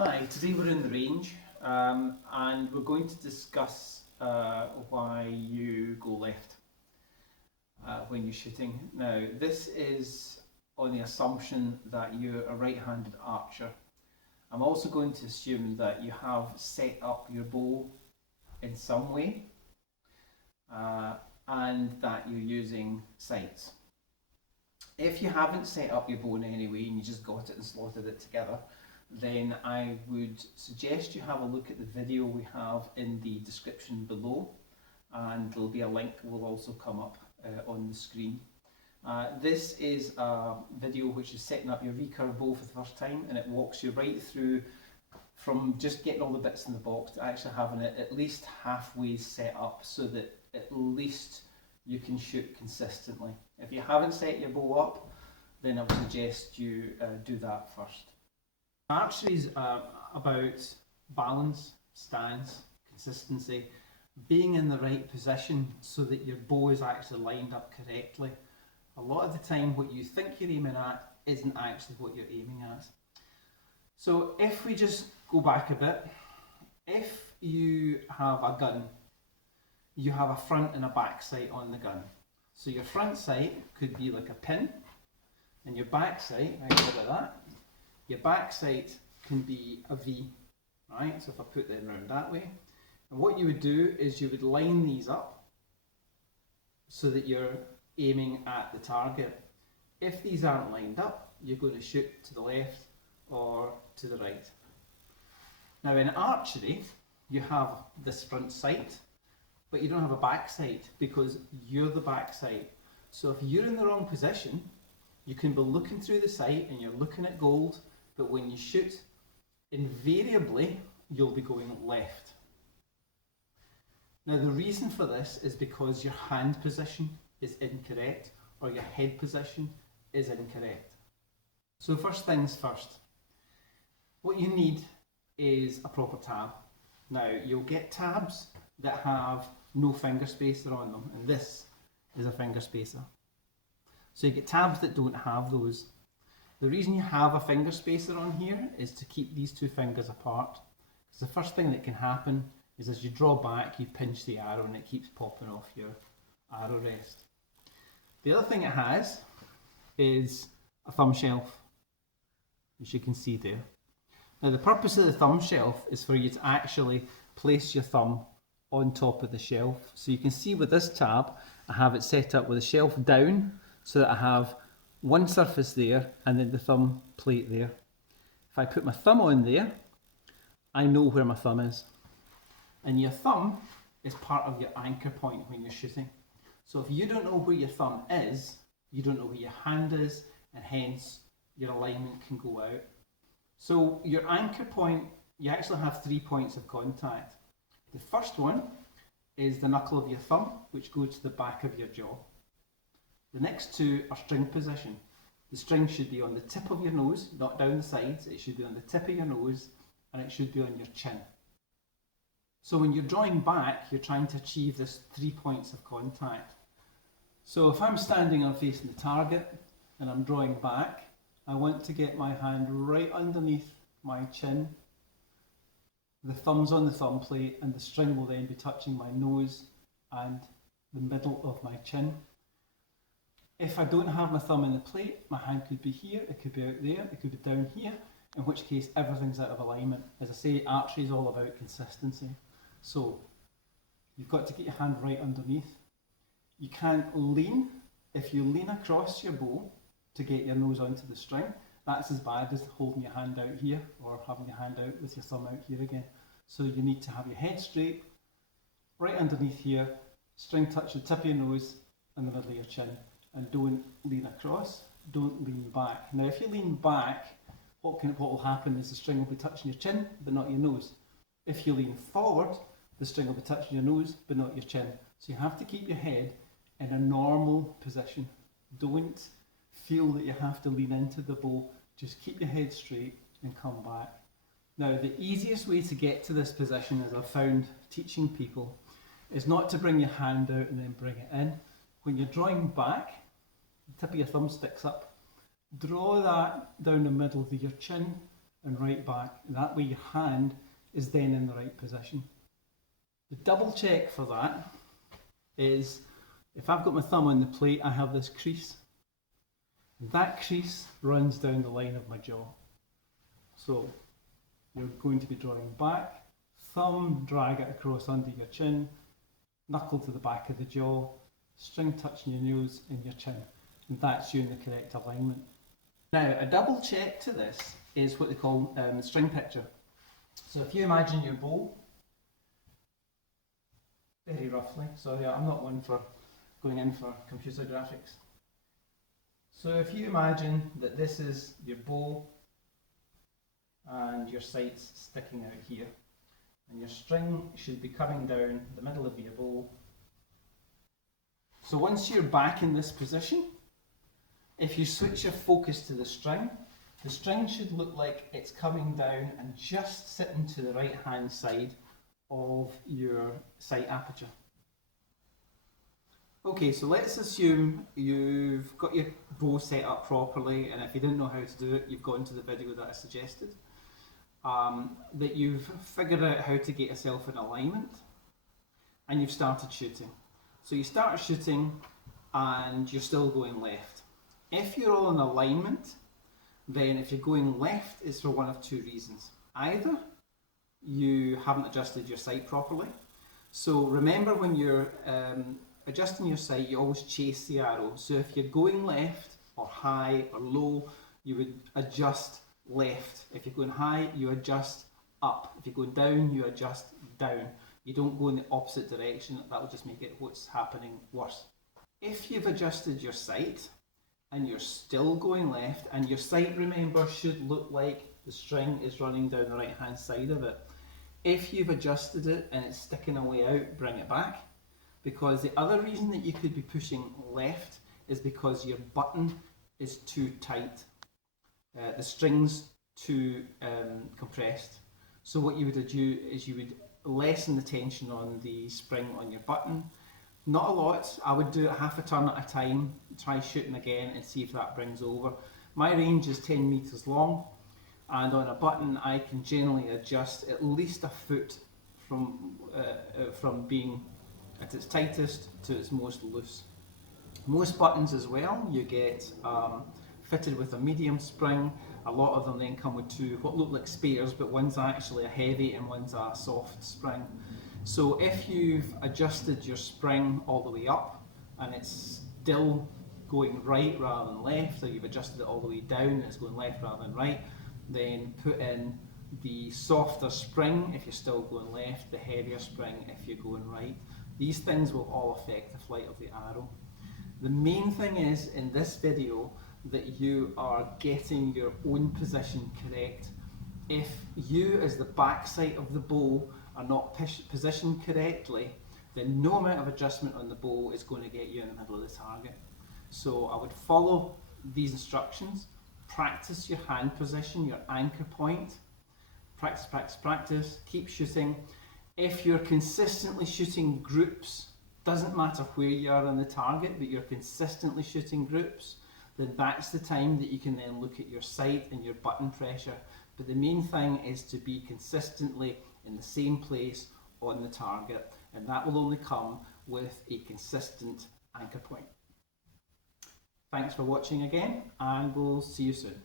Hi, today we're in the range and we're going to discuss why you go left when you're shooting. Now, this is on the assumption that you're a right-handed archer. I'm also going to assume that you have set up your bow in some way and that you're using sights. If you haven't set up your bow in any way and you just got it and slotted it together, then I would suggest you have a look at the video we have in the description below, and there'll be a link that will also come up on the screen. This is a video which is setting up your recurve bow for the first time, and it walks you right through from just getting all the bits in the box to actually having it at least halfway set up so that at least you can shoot consistently. If you haven't set your bow up, then I would suggest you do that first. Archery is about balance, stance, consistency, being in the right position so that your bow is actually lined up correctly. A lot of the time what you think you're aiming at isn't actually what you're aiming at. So if we just go back a bit, if you have a gun, you have a front and a back sight on the gun. So your front sight could be like a pin, and your back sight, I go like that. Your back sight can be a V, right? So if I put them around that way, and what you would do is you would line these up so that you're aiming at the target. If these aren't lined up, you're going to shoot to the left or to the right. Now in archery, you have this front sight, but you don't have a back sight because you're the back sight. So if you're in the wrong position, you can be looking through the sight and you're looking at gold, but when you shoot, invariably, you'll be going left. Now the reason for this is because your hand position is incorrect or your head position is incorrect. So first things first, what you need is a proper tab. Now you'll get tabs that have no finger spacer on them, and this is a finger spacer. So you get tabs that don't have those. The reason you have a finger spacer on here is to keep these two fingers apart. Because the first thing that can happen is as you draw back, you pinch the arrow and it keeps popping off your arrow rest. The other thing it has is a thumb shelf, as you can see there. Now the purpose of the thumb shelf is for you to actually place your thumb on top of the shelf. So you can see with this tab, I have it set up with the shelf down so that I have one surface there and then the thumb plate there. If I put my thumb on there, I know where my thumb is. And your thumb is part of your anchor point when you're shooting. So if you don't know where your thumb is, you don't know where your hand is, and hence your alignment can go out. So your anchor point, you actually have 3 points of contact. The first one is the knuckle of your thumb, which goes to the back of your jaw. The next two are string position. The string should be on the tip of your nose, not down the sides. It should be on the tip of your nose and it should be on your chin. So when you're drawing back, you're trying to achieve this 3 points of contact. So if I'm standing and facing the target and I'm drawing back, I want to get my hand right underneath my chin. The thumb's on the thumb plate and the string will then be touching my nose and the middle of my chin. If I don't have my thumb in the plate, my hand could be here, it could be out there, it could be down here, in which case everything's out of alignment. As I say, archery is all about consistency. So you've got to get your hand right underneath. You can't lean. If you lean across your bow to get your nose onto the string, that's as bad as holding your hand out here or having your hand out with your thumb out here again. So you need to have your head straight, right underneath here, string touch the tip of your nose and the middle of your chin. And don't lean across, don't lean back. Now if you lean back, what will happen is the string will be touching your chin but not your nose. If you lean forward, the string will be touching your nose but not your chin. So you have to keep your head in a normal position. Don't feel that you have to lean into the bow, just keep your head straight and come back. Now the easiest way to get to this position, as I've found teaching people, is not to bring your hand out and then bring it in. When you're drawing back, the tip of your thumb sticks up. Draw that down the middle of your chin and right back. And that way your hand is then in the right position. The double check for that is if I've got my thumb on the plate, I have this crease. That crease runs down the line of my jaw. So you're going to be drawing back, thumb, drag it across under your chin, knuckle to the back of the jaw, string touching your nose and your chin. And that's you in the correct alignment. Now, a double check to this is what they call string picture. So if you imagine your bow, very roughly, sorry, I'm not one for going in for computer graphics. So if you imagine that this is your bow and your sights sticking out here, and your string should be coming down the middle of your bow. So once you're back in this position, if you switch your focus to the string should look like it's coming down and just sitting to the right hand side of your sight aperture. Okay, so let's assume you've got your bow set up properly, and if you didn't know how to do it, you've gone to the video that I suggested. That you've figured out how to get yourself in alignment, and you've started shooting. So you start shooting and you're still going left. If you're all in alignment, then if you're going left, it's for one of two reasons. Either you haven't adjusted your sight properly. So remember, when you're adjusting your sight, you always chase the arrow. So if you're going left or high or low, you would adjust left. If you're going high, you adjust up. If you're going down, you adjust down. You don't go in the opposite direction. That will just make it what's happening worse. If you've adjusted your sight and you're still going left, and your sight, remember, should look like the string is running down the right hand side of it. If you've adjusted it and it's sticking away out, bring it back. Because the other reason that you could be pushing left is because your button is too tight. The string's too compressed. So what you would do is you would lessen the tension on the spring on your button. Not a lot. I would do it half a turn at a time, try shooting again and see if that brings over. My range is 10 meters long, and on a button I can generally adjust at least a foot from being at its tightest to its most loose. Most buttons as well, you get fitted with a medium spring. A lot of them then come with two what look like spares, but one's actually a heavy and one's a soft spring. So if you've adjusted your spring all the way up and it's still going right rather than left, or you've adjusted it all the way down and it's going left rather than right, then put in the softer spring if you're still going left, the heavier spring if you're going right. These things will all affect the flight of the arrow. The main thing is, in this video, that you are getting your own position correct. If you, as the backside of the bow, are not positioned correctly, then no amount of adjustment on the bow is going to get you in the middle of the target. So I would follow these instructions, practice your hand position, your anchor point, practice, practice, practice, keep shooting. If you're consistently shooting groups, doesn't matter where you are on the target, but you're consistently shooting groups, then that's the time that you can then look at your sight and your button pressure. But the main thing is to be consistently in the same place on the target, and that will only come with a consistent anchor point. Thanks for watching again, and we'll see you soon.